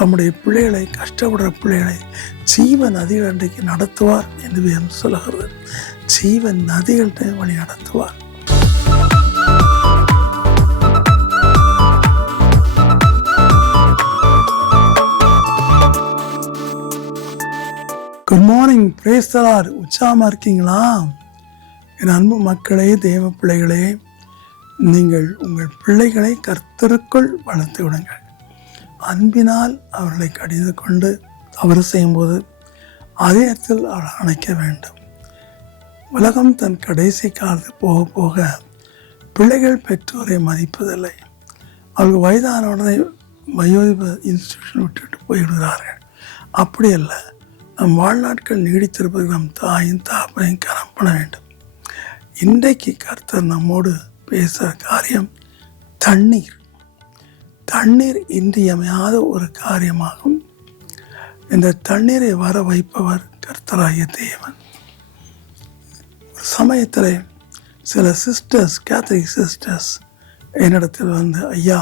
தம்முடைய பிள்ளைகளை, கஷ்டப்படுற பிள்ளைகளை ஜீவ நதிகள் அன்றைக்கு நடத்துவார் என்று வேதம் சொல்லுகிறது. ஜீவ நதிகள்கிட்ட வழி நடத்துவார். Good morning, praise the Lord. உற்சாகமாக இருக்கீங்களா? என் அன்பு மக்களே, தேவ பிள்ளைகளே, நீங்கள் உங்கள் பிள்ளைகளை கர்த்தருக்குள் வளர்த்து விடுங்கள். அன்பினால் அவர்களை கடிந்து கொண்டு தவறு செய்யும்போது அதே இடத்தில் அவர்கள் அணைக்க வேண்டும். உலகம் தன் கடைசி காலத்து போக போக பிள்ளைகள் பெற்றோரை மதிப்பதில்லை. அவர்கள் வயதானவுடனே வயோதிப இன்ஸ்டிடியூஷன் விட்டுட்டு போய்விடுகிறார்கள். அப்படி அல்ல, நம் வாழ்நாட்கள் நீடித்திருப்பதற்கு நம் தாயும் தாப்பனையும் கனம் பண்ண வேண்டும். இன்றைக்கு கர்த்தர் நம்மோடு பேசுகிற காரியம் தண்ணீர். தண்ணீர் இன்றியமையாத ஒரு காரியமாகும். இந்த தண்ணீரை வர வைப்பவர் கர்த்தராகிய தேவன். ஒரு சமயத்தில் சில சிஸ்டர்ஸ், கேத்தலிக் சிஸ்டர்ஸ் என்னிடத்தில் வந்து, ஐயா,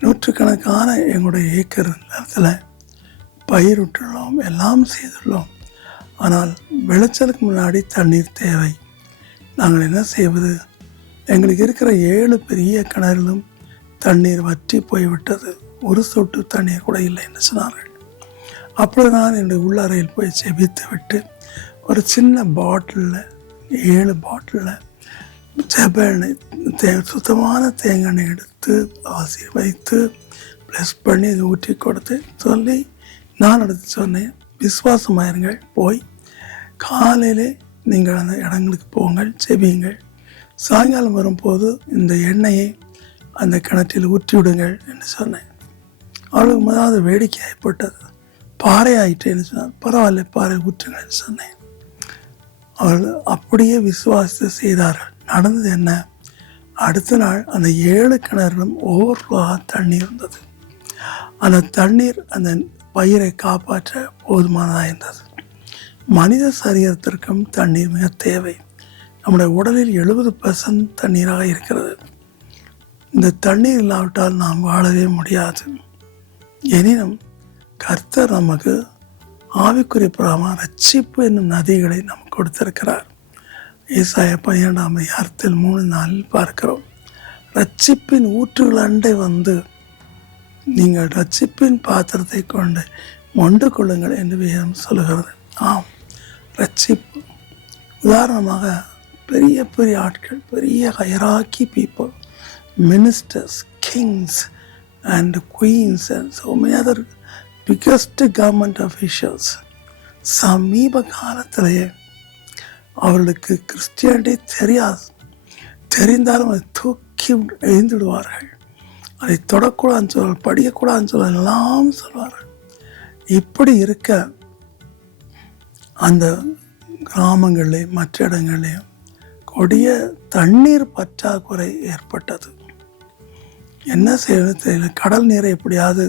நூற்றுக்கணக்கான எங்களுடைய ஏக்கர் நிலத்தில் பயிரிட்டுள்ளோம், எல்லாம் செய்துள்ளோம், ஆனால் விளைச்சலுக்கு முன்னாடி தண்ணீர் தேவை. நாங்கள் என்ன செய்வது? எங்களுக்கு இருக்கிற 7 பெரிய கிணறுகளும் தண்ணீர் வற்றி போய்விட்டது, ஒரு சொட்டு தண்ணீர் கூட இல்லை என்று சொன்னார்கள். அப்பொழுது நான் என்னுடைய உள்ளறையில் போய் செபித்து விட்டு ஒரு சின்ன பாட்டிலில், 7 பாட்டிலில் ஜெப எண்ணெய், சுத்தமான தேங்காய் எண்ணெய் எடுத்து வைத்து ப்ளஸ் பண்ணி இதை ஊற்றி கொடுத்து சொல்லி நான் எடுத்து சொன்னேன், விசுவாசமாயிருங்கள், போய் காலையிலே நீங்கள் அந்த இடங்களுக்கு போங்கள், செபியுங்கள், சாயங்காலம் வரும்போது இந்த எண்ணெயை அந்த கிணற்றில் ஊற்றி விடுங்கள் என்று சொன்னேன். அவளுக்கு முதலாவது வேடிக்கை ஆகிப்பட்டது. பாறை ஆகிட்டேன்னு சொன்னார். பரவாயில்ல, பாறை ஊற்றுங்கள்னு சொன்னேன். அவர்கள் அப்படியே விசுவாசத்தை செய்தார்கள். நடந்தது என்ன? அடுத்த நாள் அந்த 7 கிணறுகளும் ஓவர்ஃப்ளோவாக தண்ணீர் இருந்தது. அந்த தண்ணீர் அந்த பயிரை காப்பாற்ற போதுமானதாக இருந்தது. மனித சரீரத்திற்கும் தண்ணீர் மிக தேவை. நம்முடைய உடலில் 70% தண்ணீராக இருக்கிறது. இந்த தண்ணீர் இல்லாவிட்டால் நாம் வாழவே முடியாது. எனினும் கர்த்தர் நமக்கு ஆவிக்குரிய பிரகாரம் ரட்சிப்பு என்னும் நதிகளை நமக்கு கொடுத்திருக்கிறார். ஏசாயா 12:3-4 பார்க்கிறோம். ரட்சிப்பின் ஊற்றுகள் அண்டை வந்து நீங்கள் ரட்சிப்பின் பாத்திரத்தை கொண்டு மொண்டு கொள்ளுங்கள் என்று வேதம் சொல்லுகிறது. ஆம், ரட்சிப்பு. உதாரணமாக பெரிய பெரிய ஆட்கள், பெரிய hierarchy people, ministers, kings and queens and so many other biggest government officials சமீப காலத்திலேயே அவர்களுக்கு கிறிஸ்டியானிட்டி தெரியாது. தெரிந்தாலும் அதை தூக்கி எழுந்துடுவார்கள். அதை தொடக்கூடாதுன்னு சொல்வார்கள், படிக்கக்கூடாதுன்னு சொல்வார்கள், எல்லாம் சொல்வார்கள். இப்படி இருக்க அந்த கிராமங்கள்லேயும் மற்ற இடங்கள்லேயும் கொடிய தண்ணீர் பற்றாக்குறை ஏற்பட்டது. என்ன செய்யணும் தெரியல. கடல் நீரை எப்படியாவது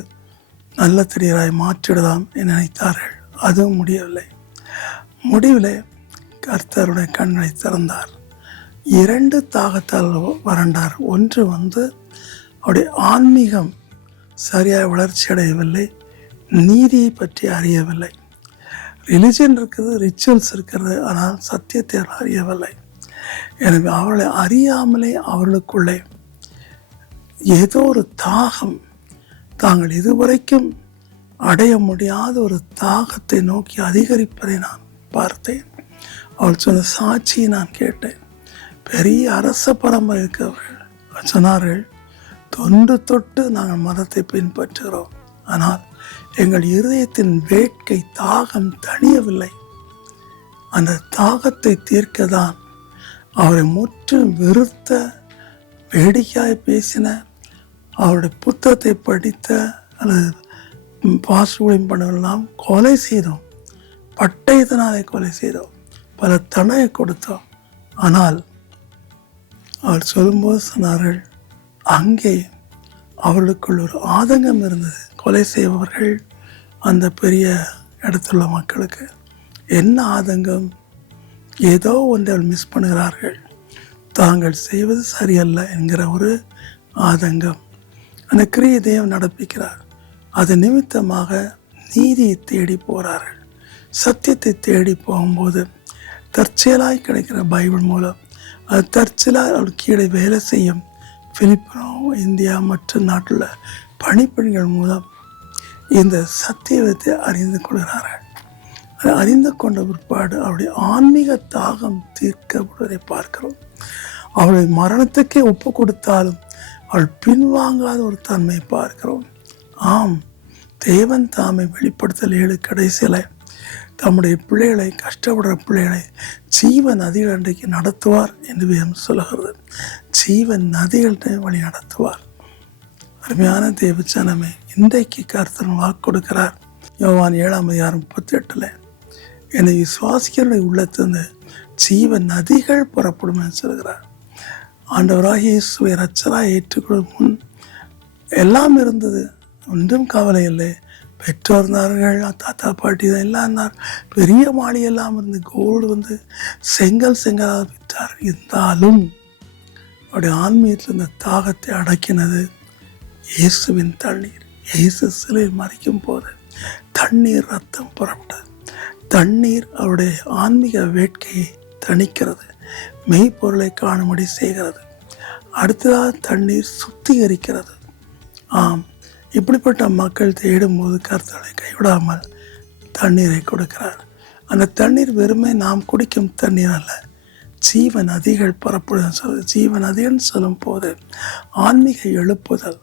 நல்ல தண்ணீராய் மாற்றிடலாம் என நினைத்தார்கள். அதுவும் முடியவில்லை. முடிவில் கர்த்தருடைய கண்ணை திறந்தார். 2 தாகத்தால் வறண்டார். ஒன்று வந்து அவருடைய ஆன்மீகம் சரியாக வளர்ச்சி அடையவில்லை, நீதியை பற்றி அறியவில்லை. ரிலிஜன் இருக்குது, ரிச்சுவல்ஸ் இருக்கிறது, ஆனால் சத்தியத்தை அறியவில்லை. எனவே அவர்களை அறியாமலே அவர்களுக்குள்ளே ஏதோ ஒரு தாகம், தாங்கள் இதுவரைக்கும் அடைய முடியாத ஒரு தாகத்தை நோக்கி அதிகரிப்பதை நான் பார்த்தேன். அவள் சொன்ன சாட்சியை நான் கேட்டேன். பெரிய அரச பரம்பரை இருக்கிறவர்கள் சொன்னார்கள், தொன்று தொட்டு நாங்கள் மதத்தை பின்பற்றுகிறோம், ஆனால் எங்கள் இருதயத்தின் வேட்கை தாகம் தணியவில்லை. அந்த தாகத்தை தீர்க்க தான் அவரை முற்றும் வெறுத்த, வேடிக்கையாய் பேசின, அவருடைய புத்தகத்தை படித்த அல்லது பாஸ்ட் பண்ணவெல்லாம் கொலை செய்தோம், பட்டயத்தினாலே கொலை செய்தோம், பல தண்டனை கொடுத்தோம். ஆனால் அவர் சொல்லும்போது சொன்னார்கள், அங்கே அவர்களுக்குள் ஒரு ஆதங்கம் இருந்தது. கொலை செய்பவர்கள் அந்த பெரிய இடத்துள்ள மக்களுக்கு என்ன ஆதங்கம்? ஏதோ ஒன்றை மிஸ் பண்ணுகிறார்கள், தாங்கள் செய்வது சரியல்ல என்கிற ஒரு ஆதங்கம். அந்த கிரியை தேவன் நடப்பிக்கிறார். அது நிமித்தமாக நீதியை தேடி போகிறார்கள். சத்தியத்தை தேடி போகும்போது தற்செயலாய் கிடைக்கிற பைபிள் மூலம் அது தற்செயலாக அவர் கீழே வேலை செய்யும் பிலிப்பினோ, இந்தியா மற்ற நாட்டில் பணிப்பெண்கள் மூலம் இந்த சத்தியத்தை அறிந்து கொள்கிறார்கள். அதை அறிந்து கொண்ட பிற்பாடு அவருடைய ஆன்மீக தாகம் தீர்க்கப்படுவதை பார்க்கிறோம். அவருடைய மரணத்துக்கே ஒப்பு கொடுத்தாலும் அவள் பின்வாங்காத ஒரு தன்மையை பார்க்கிறோம். ஆம், தேவன் தாமை வெளிப்படுத்தல் 7 கடைசியில் தம்முடைய பிள்ளைகளை, கஷ்டப்படுற பிள்ளைகளை ஜீவன் நதிகள் அன்றைக்கு நடத்துவார் என்று வேதம் சொல்லுகிறது. ஜீவன் நதிகள் வழி நடத்துவார். அருமையான தேவச்சனமே, இன்றைக்கு கர்த்தர் வாக்கு கொடுக்கிறார். யோவான் 7:38 என்னை விசுவாசிக்கிறவருடைய உள்ளத்திலிருந்து ஜீவன் நதிகள் புறப்படும் என்று சொல்கிறார். ஆண்டவராகிய இயேசுவை இரட்சகராய் ஏற்றுக்கொள்ளும் முன் எல்லாம் இருந்தது, ஒன்றும் கவலை இல்லை. பெற்றோர் இருந்தார்கள், தாத்தா பாட்டி தான் எல்லாம் இருந்தார், பெரிய மாளிகை எல்லாம் இருந்து, கோல்டு செங்கலாக விற்றார். இருந்தாலும் அவருடைய ஆன்மீகத்தில் இந்த தாகத்தை அடக்கினது இயேசுவின் தண்ணீர். இயேசு சிலையில் மறிக்கும் போது தண்ணீர் ரத்தம் புறப்பட்டது. தண்ணீர் அவருடைய ஆன்மீக வேட்கையை தணிக்கிறது, மெய்ப்பொருளை காணும்படி செய்கிறது. அடுத்ததாக தண்ணீர் சுத்திகரிக்கிறது. ஆம், இப்படிப்பட்ட மக்கள் தேடும்போது கர்த்தரை கைவிடாமல் தண்ணீரை கொடுக்கிறார். அந்த தண்ணீர் வெறுமே நாம் குடிக்கும் தண்ணீர் அல்ல, ஜீவ நதிகள் புறப்படும் சொல்லுது. ஜீவ நதிகள்னு சொல்லும் போது ஆன்மீக எழுப்புதல்,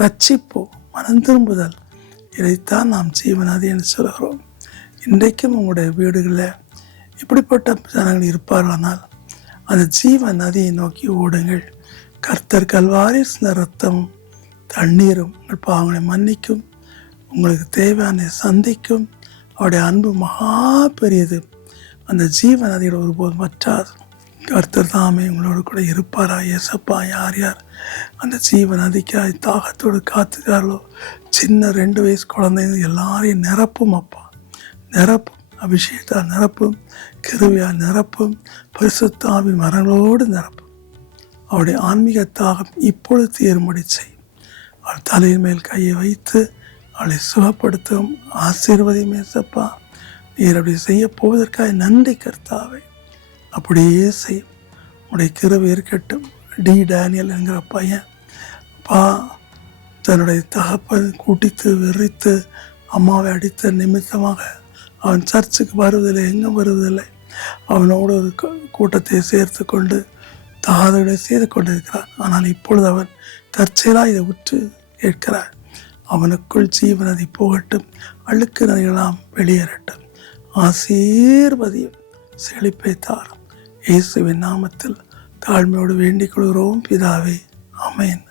ரட்சிப்பு, மனம் திரும்புதல், இதைத்தான் நாம் ஜீவ நதி என்று சொல்கிறோம். இன்றைக்கும் உங்களுடைய வீடுகளில் இப்படிப்பட்ட ஜனங்கள் இருப்பார்களானால் அந்த ஜீவ நதியை நோக்கி ஓடுங்கள். கர்த்தர் கல்வாரி சிந்த ரத்தமும் தண்ணீரும் உங்கள் பாவங்களை மன்னிக்கும், உங்களுக்கு தேவையான சந்திக்கும். அவருடைய அன்பு மகா பெரியது, அந்த ஜீவ நதியில் ஒருபோதும் வற்றாது. கர்த்தர் தாமே உங்களோடு கூட இருப்பாரா? ஏசப்பா, யார் யார் அந்த ஜீவ நதிக்காய் தாகத்தோடு காத்துக்காரோ, சின்ன 2 வயசு குழந்தைங்க எல்லாரையும் நிரப்பும் அப்பா, நிரப்பும், அபிஷேகத்தால் நிரப்பும், கிருபையால் நிரப்பும், பரிசுத்த ஆவியின் மரங்களோடு நிரப்பும். அவருடைய ஆன்மீக தாகம் இப்பொழுது தீரும்படி செய். அவள் தலையின் மேல் கையை வைத்து அவளை சுகப்படுத்தும். ஆசீர்வதியும் ஏசப்பா. நீர் அப்படி செய்ய போவதற்காக நன்றி கர்த்தாவே. அப்படியே செய்யும். உடைய கிருபை இருக்கட்டும். டேனியல் என்கிற பையன் தன்னுடைய தகப்பன் குடித்து வெறித்து அம்மாவை அடித்த நிமித்தமாக அவன் சர்ச்சுக்கு வருவதில்லை, எங்கும் வருவதில்லை. அவனோடு ஒரு கூட்டத்தை சேர்த்து கொண்டு தாதங்களை செய்து கொண்டிருக்கிறான். ஆனால் இப்பொழுது அவன் தற்செயலாக இதை உற்று கேட்கிறார். அவனுக்குள் ஜீவனதி போகட்டும், அழுக்கு நதிகளாம் வெளியேறட்டும். ஆசீர்வதியும், செழிப்பை தாரும். இயேசுவின் நாமத்தில் தாழ்மையோடு வேண்டிக் கொள்கிறோம் பிதாவே. ஆமென்.